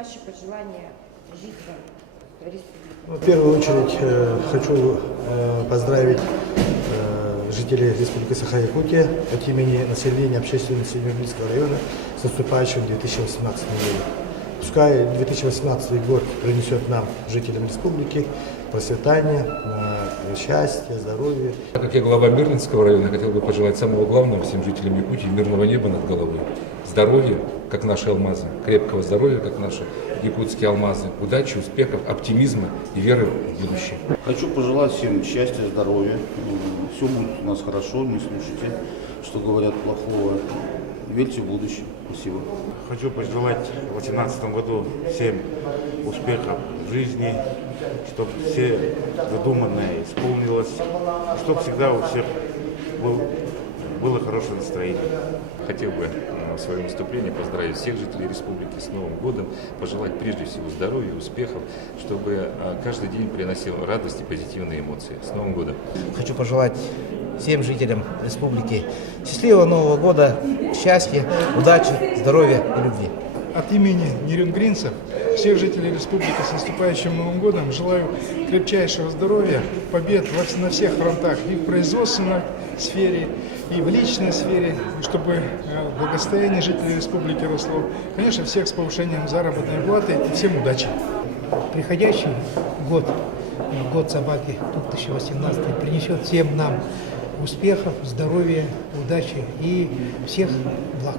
ваши пожелания жителям республики? В первую очередь хочу поздравить жителей Республики Саха-Якутия от имени населения общественности Юрмильского района с наступающим 2018 годом. Пускай 2018 год принесет нам, жителям республики, процветание, счастье, здоровье. Так как я глава Мирнинского района, я хотел бы пожелать самого главного всем жителям Якутии — мирного неба над головой, здоровья, как наши алмазы, крепкого здоровья, как наши якутские алмазы, удачи, успехов, оптимизма и веры в будущее. Хочу пожелать всем счастья, здоровья. Все будет у нас хорошо, не слушайте, что говорят плохого. Верьте в будущее. Спасибо. Хочу пожелать в 2018 году всем успехов в жизни, чтобы все задуманное исполнилось, чтобы всегда у всех было хорошее настроение. Хотел бы в своем выступлении поздравить всех жителей республики с Новым годом, пожелать прежде всего здоровья, успехов, чтобы каждый день приносил радость и позитивные эмоции. С Новым годом! Хочу пожелать всем жителям республики счастливого Нового года, счастья, удачи, здоровья и любви. От имени нерюнгринцев, всех жителей республики с наступающим Новым годом желаю крепчайшего здоровья, побед на всех фронтах, и в производственной сфере, и в личной сфере, чтобы благосостояние жителей республики росло. Конечно, всех с повышением заработной платы и всем удачи. Приходящий год, год собаки, 2018, принесет всем нам успехов, здоровья, удачи и всех благ.